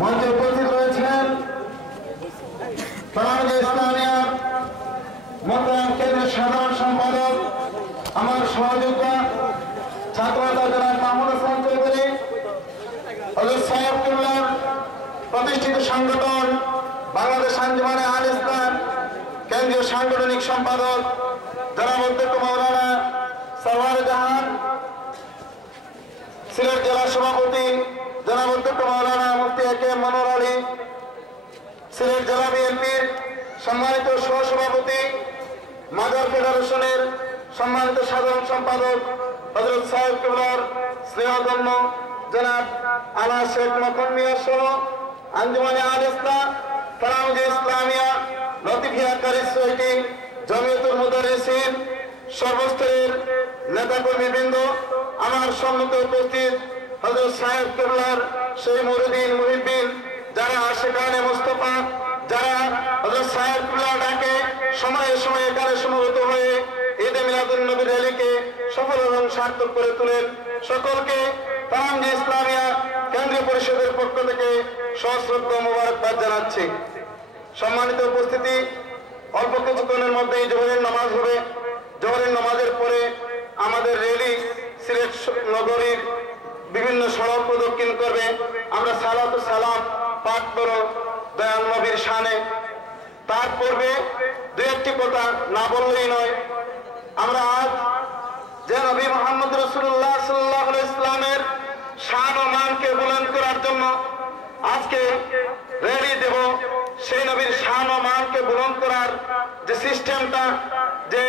মঞ্চে উপস্থিত রয়েছেন বাংলাদেশ ইসলামিয়া মন্ত্রণালয় কেন্দ্রের সাধারণ সম্পাদক আমার সহযোগিতা ছাত্রনেতা জনাব মাহমুদ হাসান চৌধুরী, হযরত সাহেবুল্লাহ প্রতিষ্ঠিত সংগঠন বাংলাদেশ আঞ্জুমানে আল ইসলাম কেন্দ্রীয় সাংগঠনিক সম্পাদক জনাব অধ্যক্ষ মাওলানা সরওয়ার জাহান, সিলেট জেলা সভাপতি জনাব অধ্যক্ষ মাওলানা মুফতি এ কে মনোয়ার আলী, সিলেট জেলা বিএনপির সম্মানিত সহসভাপতি মাদার ফেডারেশনের সম্মানিত সাধারণ সম্পাদক হযরত সাহেব কিবলার স্নেহধন্য জনাব আলা শেখ মখন মিয়া সহ আঞ্জুমানে আল ইসলাম, ফারামুজে ইসলামিয়া, লতিফিয়াকারী সোসাইটি, জমিয়তুল মুদাররিসিন, সর্বস্তরের নেতাকর্মীবৃন্দ, আমার সম্মুখে উপস্থিত হযরত সাহেব কিবলার সেই মুরিদিন মুহিব্বিন যারা আশিকানে মুস্তাফা, যারা হযরত সাহেব কিবলার ডাকে সময়ে সময়ে এখানে সমবেত হয়ে ঈদে মিলাদুন নবী র্যালিকে সফল এবং সার্থক করে তোলেন, সকলকে ফারামুজে ইসলামিয়া কেন্দ্রীয় পরিষদের পক্ষ থেকে সশ্রদ্ধ মোবারকবাদ জানাচ্ছি। সম্মানিত উপস্থিতি, অল্প কিছুক্ষণের মধ্যেই জোহরের নামাজ হবে। জোহরের নামাজের পরে আমাদের র্যালি সিলেট নগরীর বিভিন্ন সড়ক প্রদক্ষিণ করবে। আমরা সালাতু সালাম পাঠ করো দয়াল নবীর শানে। তার পূর্বে দু একটি কথা না বললেই নয়। আমরা আজ যে নবী মুহাম্মদ রাসূলুল্লাহ সাল্লাল্লাহু আলাইহি ইসলামের শান ও মানকে বুলন্দ করার জন্য আজকে র্যালি দেব, সেই নবীর শান ও মানকে বুলন্দ করার যে সিস্টেমটা, যে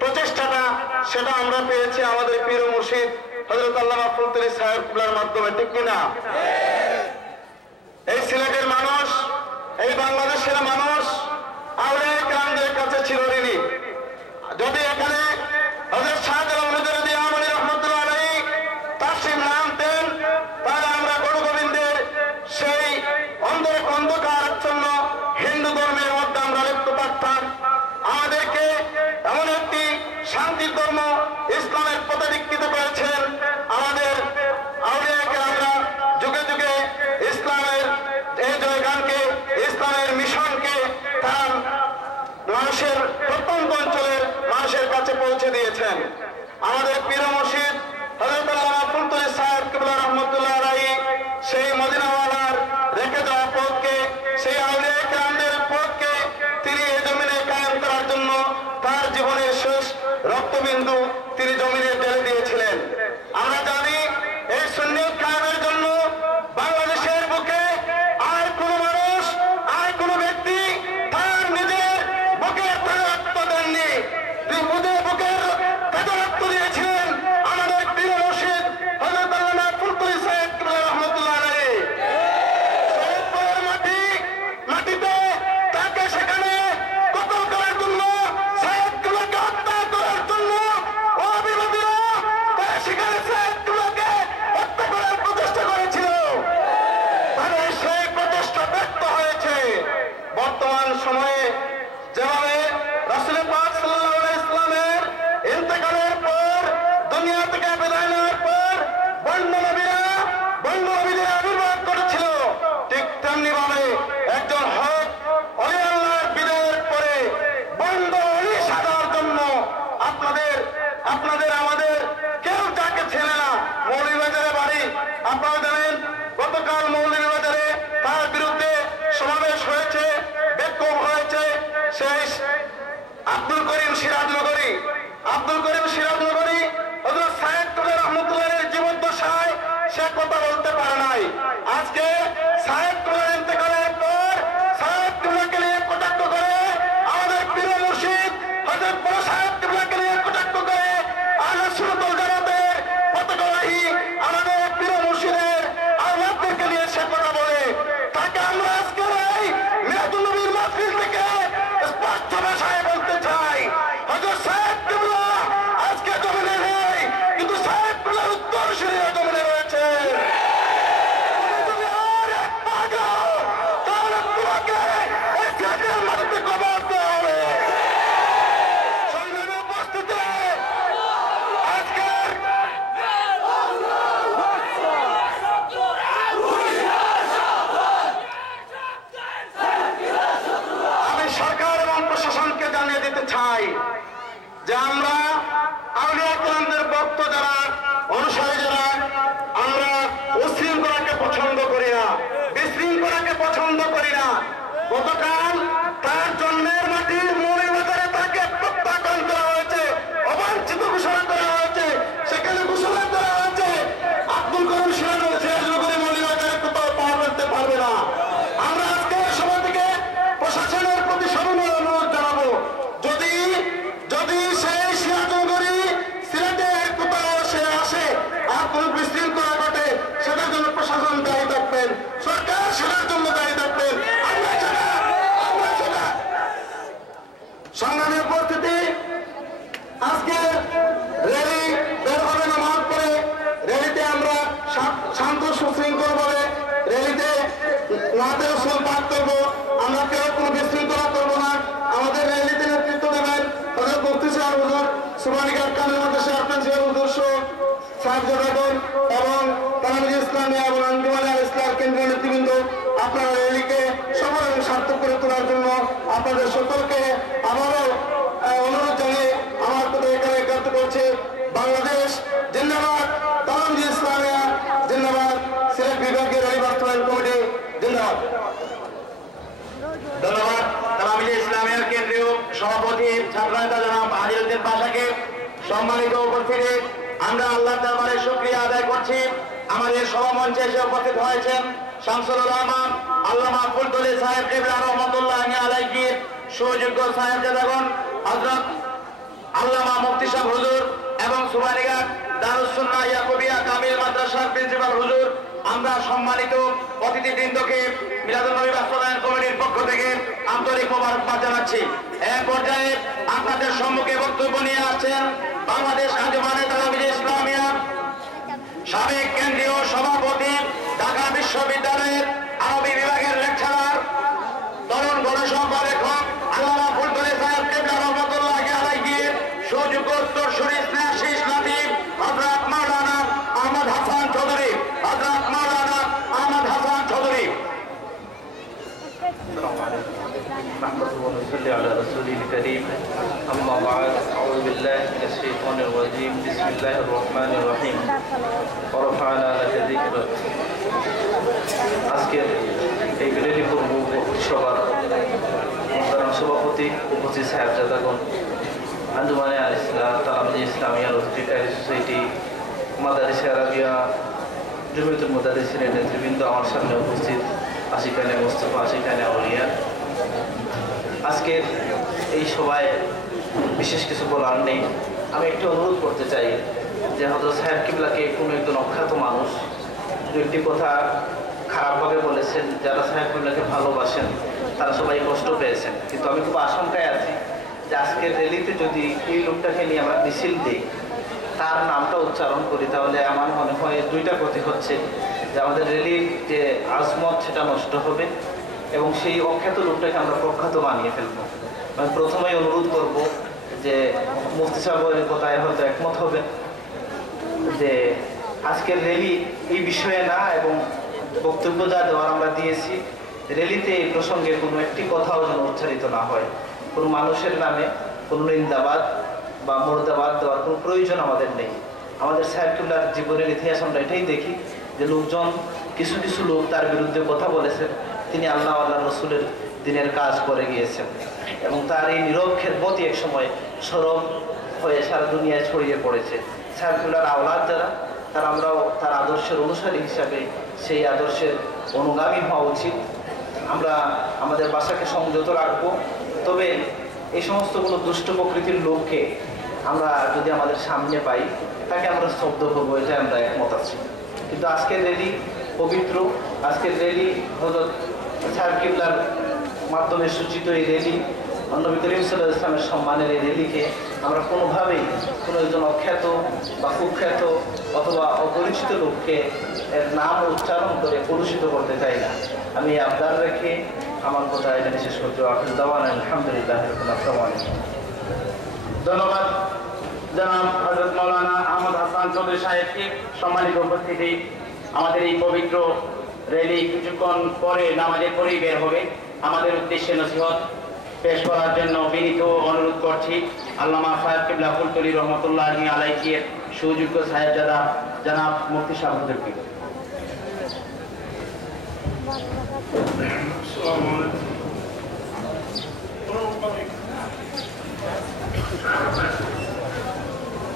প্রচেষ্টাটা, সেটা আমরা পেয়েছি আমাদের পীর ও মুর্শিদ হযরত আল্লামা ফুলতলি সাহেব কিবলার মাধ্যমে, ঠিক কিনা? এই সিলেটের মানুষ, এই বাংলাদেশের মানুষ আউলিয়া কেরামদের কাছে ছিল ঋণী। যদি এখানে হযরত শাহজালাল মুজাদ্দিদ আমলি রাহমাতুল্লাহ আলাইহি তাশরীফ না আনতেন, তাহলে আমরা গুরু গোবিন্দের সেই অন্ধকারাচ্ছন্ন হিন্দু ধর্মের মধ্যে আমরা লিপ্ত থাকতাম। আমাদেরকে এমন একটি শান্তির ধর্ম ইসলামের পথে দীক্ষিত করেছেন আমাদের আউলিয়া কেরামরা। যুগে যুগে ইসলামের এই জয়গানকে, ইসলামের মিশনকে তারা মানুষের প্রত্যন্ত অঞ্চলের মানুষের কাছে পৌঁছে দিয়েছেন। আমাদের পীর মুর্শিদ হযরত আল্লামা ফুলতলি সাহেব কিবলা রাহমাতুল্লাহ আলাইহি সেই মদিনাওয়ালার রেখে দেওয়া পথকে, সেই আউলিয়া কেরামদের পথকে তিনি এই জমিনে কায়েম করার জন্য তার জীবনের শেষ রক্তবিন্দু তিনি জমিনে ঢেলে দিয়েছিলেন। আমরা জানি এই সুন্নিয়ত কায়েমের জন্য বাংলাদেশের বুকে আর কোন মানুষ, আর কোন ব্যক্তি তার নিজের বুকের রক্ত দেননি। বুকের রক্ত দিয়েছিলেন আমাদের পীর মুর্শিদ হযরত আল্লামা ফুলতলি সাহেব কিবলা রাহমাতুল্লাহ আলাইহি। শহীদপুরের মাটিতে তাকে সেখানে কতল করার জন্য, সাহেব কিবলাকে হত্যা করার জন্য অবিবাদীরা তারা সেখানে সাহেব কিবলাকে হত্যা করার প্রচেষ্টা করেছিল। তবে সেই প্রচেষ্টা ব্যর্থ হয়েছে। বর্তমান সময়ে যেভাবে রাসূল পাক সাল্লাল্লাহু আলাইহি ইসলামের ইন্তেকালের পর, দুনিয়া থেকে বিদায় নেওয়ার পর বন্য নবীদের আবির্ভাব করেছিল, ঠিক তেমনি ভাবে একজন হক ওলি আল্লাহর বিদায়ের পরে বন্ড ওলি সাজার জন্য আপনাদের আমাদের কেউ যাকে ছেলে না। মৌলভীবাজারে বাড়ি, আপনারা জানেন গতকাল মৌলভীবাজারে তার বিরুদ্ধে সমাবেশ হয়েছে, বিক্ষোভ হয়েছে। সেই আব্দুল করিম সিরাজনগরী হযরত সাহেব কিবলা রাহমাতুল্লাহের জীবদ্দশায় সে কথা বলতে পারে নাই। আজকে সাহেব কিবলার ইন্তেকালের পর সাহেব কিবলাকে নিয়ে কটাক্ষ করে, আমাদের পীর মুর্শিদ হযরত বড় সাহেব কিবলাকে নিয়ে কটাক্ষ করে, আহলে সুন্নাত ওয়াল জামাতের পতাকাবাহী আমাদের পীর মুর্শিদের আওলাদদেরকে নিয়ে সে কথা বলে। তাকে আমরা আজকে এই মিলাদুন নবীর মাহফিল থেকে স্পষ্ট ভাষায় বলতে চাই, হযরত সাহেব কিবলা আজকে জমিনে নেই, কিন্তু সাহেব কিবলার উত্তরসূরিরা জমিনে রয়েছে। গতকাল তার জন্মের মাটির মৌলভীবাজারে তাকে প্রত্যাখ্যান করা হয়েছে, অবাঞ্ছিত ঘোষণা করা হয়েছে। সেখানে ঘোষণা করা হয়েছে আব্দুল করিম সিরাজনগরী মৌলভীবাজারে কোথাও পা ফেলতে পারবে না। আমরা আজকে সভা থেকে প্রশাসনের প্রতি সবিনয় অনুরোধ জানাবো, যদি সেই সিরাজনগরী সিলেটের কোথাও সে আসে আর কোন বিশৃঙ্খলা ঘটে, সেটার জন্য প্রশাসন দায়ী থাকবেন, সরকার সেটার জন্য দায়ী থাকবেন। সংগ্রামী উপস্থিতি, আজকে র্যালি বের হবে নামাজ পড়ে। র্যালিতে আমরা শান্ত সুশৃঙ্খল ভাবে র্যালিতে নাতে রসুল পাঠ করবো। আমরা কেউ কোনো বিশৃঙ্খলা করবো না। আমাদের র্যালিতে নেতৃত্ব দেবেন হযরত মুফতি সাহেব হুজুর, সুবহানিঘাট কামিল মাদ্রাসার প্রিন্সিপাল হুজুর সাহেব জাদাগণ এবং তালামিজ ইসলামিয়া এবং আঞ্জুমান আল ইসলাম কেন্দ্রীয় নেতৃবৃন্দ। আপনারা র্যালিকে সফল এবং সার্থক করে তোলার জন্য আপনাদের সকলকে আবারও অনুরোধ জানিয়ে আমার কথা এখানে ব্যক্ত করছি। বাংলাদেশ জিন্দাবাদ, তালামিজ ইসলামিয়া জিন্দাবাদ, সিলেট বিভাগীয় র্যালি বাস্তবায়ন কমিটি জিন্দাবাদ। ধন্যবাদ তালামিজ ইসলামিয়ার কেন্দ্রীয় সভাপতি ছাত্রনেতা জনাব আজিজউদ্দিন পাশাকে। সম্মানিত উপস্থিতি, আমরা আল্লাহর দরবারে শুকরিয়া আদায় করছি। আমাদের সভামঞ্চে এসে উপস্থিত হয়েছেন শামসুল উলামা আল্লামা ফুলতলি সাহেব কিবলা রহমাতুল্লাহি আলাইহি, সুযোগ্য সাহেবজাদাগণ হযরত আল্লামা মুফতি সাহেব হুজুর এবং সুবহানিঘাট দারুস সুন্নাহ ইয়াকুবিয়া কামিল মাদ্রাসার প্রিন্সিপাল হুজুর। আমরা সম্মানিত অতিথিবৃন্দকে মিলাদুন নবী বাস্তবায়ন কমিটির পক্ষ থেকে আন্তরিক মোবারকবাদ জানাচ্ছি। এক পর্যায়ে আপনাদের সম্মুখে বক্তব্য নিয়ে আসছেন বাংলাদেশ আঞ্জুমানে তালামিজ ইসলামিয়া সাবেক কেন্দ্রীয় সভাপতি, ঢাকা বিশ্ববিদ্যালয়ের আরবি বিভাগের লেকচারার, তরুণ গণসংখ্যা লেখক আল্লামা ফুলতলি সাহেব কিবলা রহমাতুল্লাহি আলাইহি, সুযোগ্য উত্তরসূরি স্নেহাশিস নাতিব হযরত মাওলানা আহমদ হাসান চৌধুরী, হযরত মাওলানা আহমদ হাসান চৌধুরী। نحمده ونصلي على رسوله الكريم أما بعد أعوذ بالله من الشيطان الرجيم بسم الله الرحمن الرحيم ورفعنا لك ذكرك। আজকের এই র্যালি পূর্ব সভার মোহতারাম সভাপতি, উপস্থিত সাহেবজাদাগণ, আঞ্জুমানে আল ইসলাম তালামিজ ইসলামিয়া রোজগারি সোসাইটি, মাদারিসে আরাবিয়া, জমিয়তুল মুদারিসিনের নেতৃবৃন্দ, আমার সামনে উপস্থিত আশিকানে মোস্তফা, আশিকানে আউলিয়া। আজকের এই সভায় বিশেষ কিছু বলার নেই। আমি একটু অনুরোধ করতে চাই যে হযরত সাহেব কিবলাকে কোনো একজন অখ্যাত মানুষ একটি কথা খারাপভাবে বলেছেন। যারা সাহেব কিবলাকে ভালোবাসেন তারা সবাই কষ্ট পেয়েছেন, কিন্তু আমি খুব আশঙ্কায় আছি যে আজকের র্যালিতে যদি এই লোকটাকে নিয়ে আমরা মিছিল দিই, তার নামটা উচ্চারণ করি, তাহলে আমার মনে হয় দুইটা ক্ষতি হচ্ছে, যে আমাদের র্যালির যে আজমত সেটা নষ্ট হবে এবং সেই অখ্যাত লোকটাকে আমরা প্রখ্যাত বানিয়ে ফেলবো। আমি প্রথমেই অনুরোধ করব যে মুফতি সাহেবের কথায় হয়তো একমত হবে যে আজকের র্যালি এই বিষয়ে না, এবং বক্তব্য যা দেওয়ার আমরা দিয়েছি, র্যালিতে এই প্রসঙ্গে কোনো একটি কথাও যেন উচ্চারিত না হয়। কোনো মানুষের নামে কোনো নিন্দাবাদ বা মুর্দাবাদ দেওয়ার কোনো প্রয়োজন আমাদের নেই। আমাদের সাহেব কিবলার জীবনের ইতিহাস আমরা এটাই দেখি যে লোকজন কিছু কিছু লোক তার বিরুদ্ধে কথা বলেছেন, তিনি আল্লাহ রসুলের দিনের কাজ করে গিয়েছেন এবং তার এই নীরব খেদমতই এক সময় সরব হয়ে সারা দুনিয়ায় ছড়িয়ে পড়েছে। সাহেব কিবলার আওলাদ যারা, তারা আমরাও তার আদর্শের অনুসারী হিসাবে সেই আদর্শের অনুগামী হওয়া উচিত। আমরা আমাদের বাসাকে সংযত রাখবো, তবে এই সমস্ত কোনো দুষ্ট প্রকৃতির লোককে আমরা যদি আমাদের সামনে পাই, তাকে আমরা স্তব্ধ করবো, এটা আমরা একমত আছি। কিন্তু আজকের র্যালি পবিত্র, আজকের র্যালি হযরত সাহেব কিবলার মাধ্যমে সূচিত এই র্যালি, নবী করিম সাল্লাল্লাহু আলাইহি ওয়াসাল্লামের সম্মানের এই র্যালিকে আমরা কোনোভাবেই কোনো একজন অখ্যাত বা কুখ্যাত অথবা অপরিচিত লোককে এর নাম উচ্চারণ করে কলুষিত করতে চাই না। আমি আবদার রেখে আমার কথা এখানে শেষ করতে আলহামদুলিল্লাহ। ধন্যবাদ জনাব হযরত মাওলানা আহমদ হাসান চৌধুরী সাহেবকে। সম্মানিত উপস্থিতি, আমাদের এই পবিত্র র্যালি কিছুক্ষণ পরে নামাজের পরেই বের হবে। আমাদের উদ্দেশ্যে নসিহত পেশ করার জন্য বিনীত অনুরোধ করছি আল্লামা সাহেব কিবলা ফুলতলি রহমতুল্লাহি আলাইহি এর সুযোগ্য সাহেবজাদা জনাব মুফতি সাহেব হুজুরকে।